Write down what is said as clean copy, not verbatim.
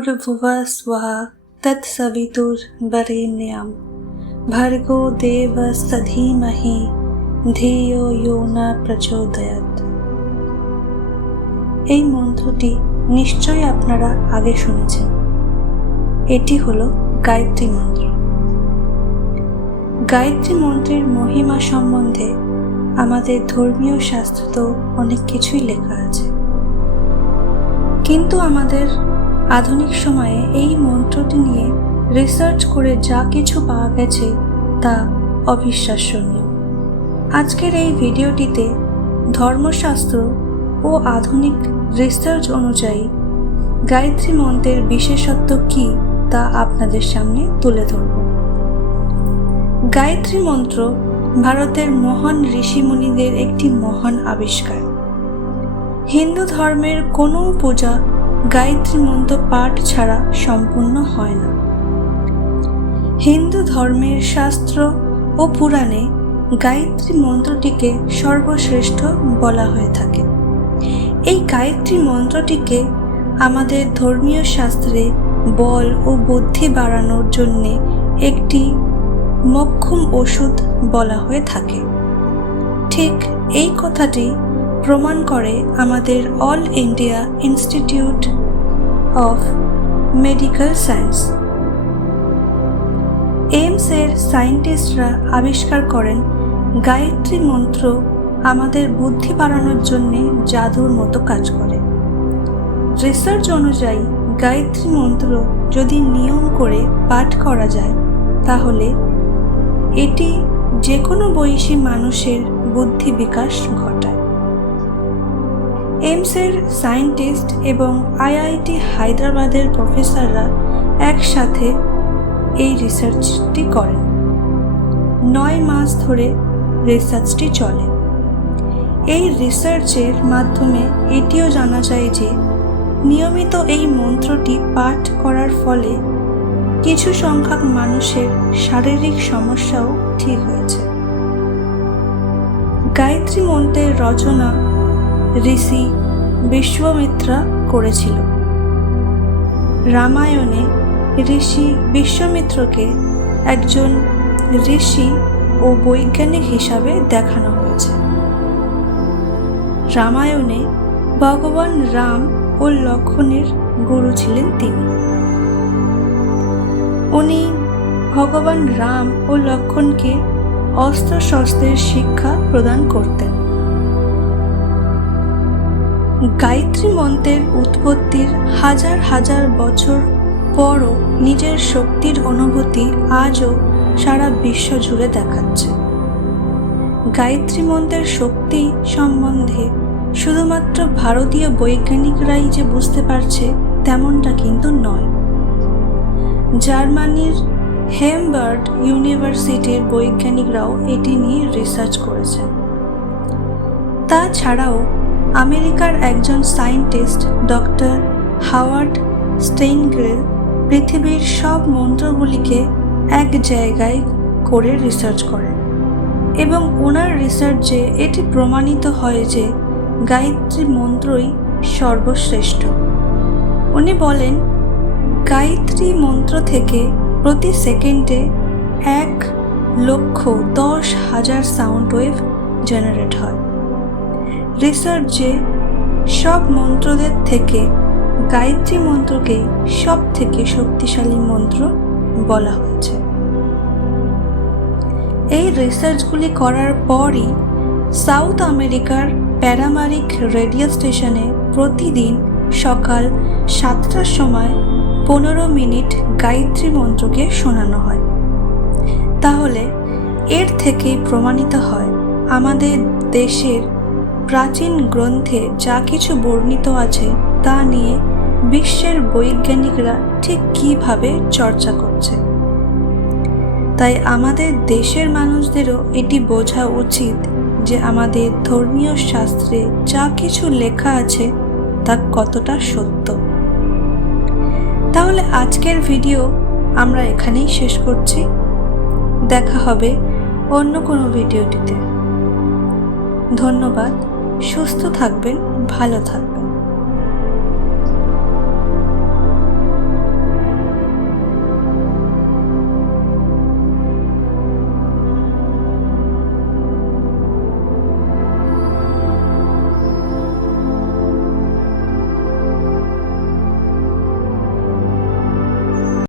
भूर्भुवः स्वः तत्सवितुर्वरेण्यं भर्गो देवस्य धीमहि धियो यो न प्रचोदयात्। এই মন্ত্রটি নিশ্চয়ই আপনারা আগে শুনেছেন। এটি হলো গায়ত্রী মন্ত্র। গায়ত্রী মন্ত্রের মহিমা সম্বন্ধে আমাদের ধর্মীয় শাস্ত্রে অনেক কিছুই লেখা আছে, কিন্তু আমাদের আধুনিক সময়ে এই মন্ত্রটি নিয়ে রিসার্চ করে যা কিছু পাওয়া গেছে তা অবিশ্বাসনীয়। আজকের এই ভিডিওটিতে ধর্মশাস্ত্র ও আধুনিক রিসার্চ অনুযায়ী গায়ত্রী মন্ত্রের বিশেষত্ব কী তা আপনাদের সামনে তুলে ধরব। গায়ত্রী মন্ত্র ভারতের মহান ঋষিমুনিদের একটি মহান আবিষ্কার। হিন্দু ধর্মের কোনো পূজা গায়ত্রী মন্ত্র পাঠ ছাড়া সম্পূর্ণ হয় না। হিন্দু ধর্মের শাস্ত্র ও পুরাণে গায়ত্রী মন্ত্রটিকে সর্বশ্রেষ্ঠ বলা হয়ে থাকে। এই গায়ত্রী মন্ত্রটিকে আমাদের ধর্মীয় শাস্ত্রে বল ও বুদ্ধি বাড়ানোর জন্য একটি মোক্ষম ওষুধ বলা হয়ে থাকে। ঠিক এই কথাটি প্রমাণ করে আমাদের all India institute of medical science. এইমসের সায়েন্টিস্টরা আবিষ্কার করেন গায়ত্রী মন্ত্র আমাদের বুদ্ধি বাড়ানোর জন্য জাদুর মতো কাজ করে। রিসার্চ অনুযায়ী গায়ত্রী মন্ত্র যদি নিয়ম করে পাঠ করা যায় তাহলে এটি যে কোনো বয়সী মানুষের বুদ্ধি বিকাশ ঘটায়। এইমসের সায়েন্টিস্ট এবং আইআইটি হায়দ্রাবাদের প্রফেসররা একসাথে এই রিসার্চটি করেন। 9 মাস ধরে রিসার্চটি চলে। এই রিসার্চের মাধ্যমে এটিও জানা যায় যে নিয়মিত এই মন্ত্রটি পাঠ করার ফলে কিছু সংখ্যক মানুষের শারীরিক সমস্যাও ঠিক হয়েছে। গায়ত্রী মন্ত্রের রচনা ঋষি বিশ্বমিত্রা করেছিল। রামায়ণে ঋষি বিশ্বমিত্রকে একজন ঋষি ও বৈজ্ঞানিক হিসাবে দেখানো হয়েছে। রামায়ণে ভগবান রাম ও লক্ষ্মণের গুরু ছিলেন তিনি। উনি ভগবান রাম ও লক্ষ্মণকে অস্ত্র শস্ত্রের শিক্ষা প্রদান করতেন। গায়ত্রী মন্ত্রের উৎপত্তির হাজার হাজার বছর পরও নিজের শক্তির অনুভূতি আজও সারা বিশ্ব জুড়ে দেখাচ্ছে। গায়ত্রী মন্ত্রের শক্তি সম্বন্ধে শুধুমাত্র ভারতীয় বৈজ্ঞানিকরাই যে বুঝতে পারছে তেমনটা কিন্তু নয়। জার্মানির হেমবার্ট ইউনিভার্সিটির বৈজ্ঞানিকরাও এটি নিয়ে রিসার্চ করেছেন। তাছাড়াও আমেরিকার একজন সায়েন্টিস্ট ডক্টর হাওয়ার্ড স্টেইনগ্রেল পৃথিবীর সব মন্ত্রগুলিকে এক জায়গায় করে রিসার্চ করেন এবং ওনার রিসার্চে এটি প্রমাণিত হয় যে গায়ত্রী মন্ত্রই সর্বশ্রেষ্ঠ। উনি বলেন গায়ত্রী মন্ত্র থেকে প্রতি সেকেন্ডে 1,10,000 সাউন্ড ওয়েভ জেনারেট হয়। রিসার্চে সব মন্ত্রদের থেকে গায়ত্রী মন্ত্রকে সব থেকে শক্তিশালী মন্ত্র বলা হয়েছে। এই রিসার্চগুলি করার পরই সাউথ আমেরিকার প্যারামারিক রেডিও স্টেশনে প্রতিদিন সকাল 7টার সময় 15 মিনিট গায়ত্রী মন্ত্রকে শোনানো হয়। তাহলে এর থেকেই প্রমাণিত হয় আমাদের দেশের প্রাচীন গ্রন্থে যা কিছু বর্ণিত আছে তা নিয়ে বিশ্বের বৈজ্ঞানিকরা ঠিক কীভাবে চর্চা করছে। তাই আমাদের দেশের মানুষদেরও এটি বোঝা উচিত যে আমাদের ধর্মীয় শাস্ত্রে যা কিছু লেখা আছে তা কতটা সত্য। তাহলে আজকের ভিডিও আমরা এখানেই শেষ করছি। দেখা হবে অন্য কোনো ভিডিওটিতে। ধন্যবাদ। সুস্থ থাকবেন, ভালো থাকবেন।